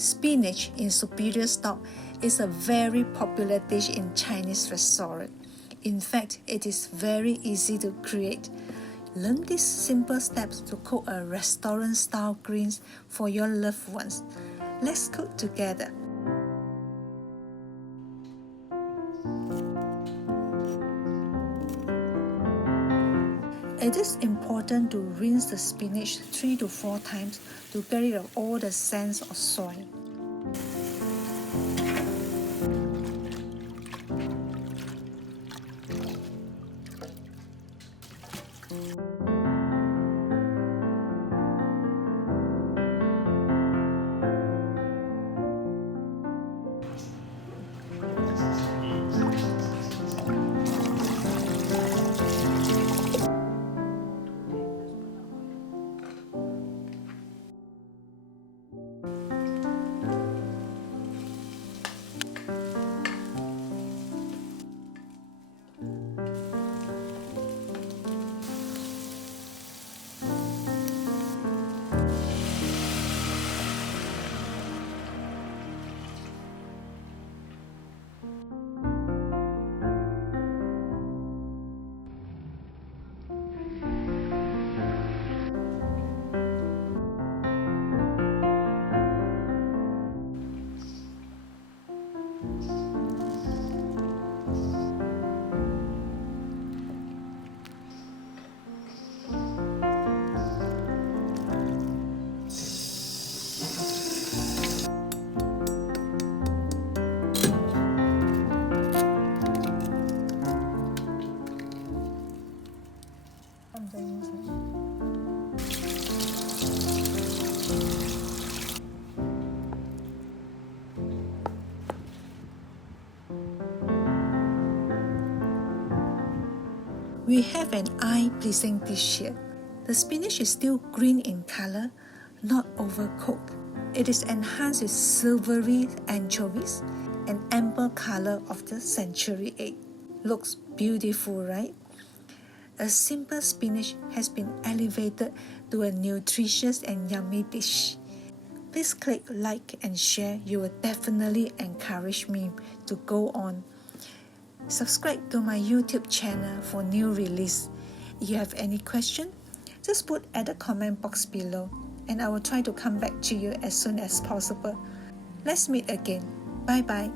Spinach in superior stock is a very popular dish in Chinese restaurants. In fact, it is very easy to create. Learn these simple steps to cook a restaurant-style greens for your loved ones. Let's cook together. It is important to rinse the spinach 3 to 4 times to get rid of all the sands or soil. We have an eye-pleasing dish here. The spinach is still green in color, not overcooked. It is enhanced with silvery anchovies and amber color of the century egg. Looks beautiful, right? A simple spinach has been elevated to a nutritious and yummy dish. Please click like and share. You will definitely encourage me to go on. Subscribe to my YouTube channel for new release. If you have any question, just put at the comment box below and I will try to come back to you as soon as possible. Let's meet again. Bye bye.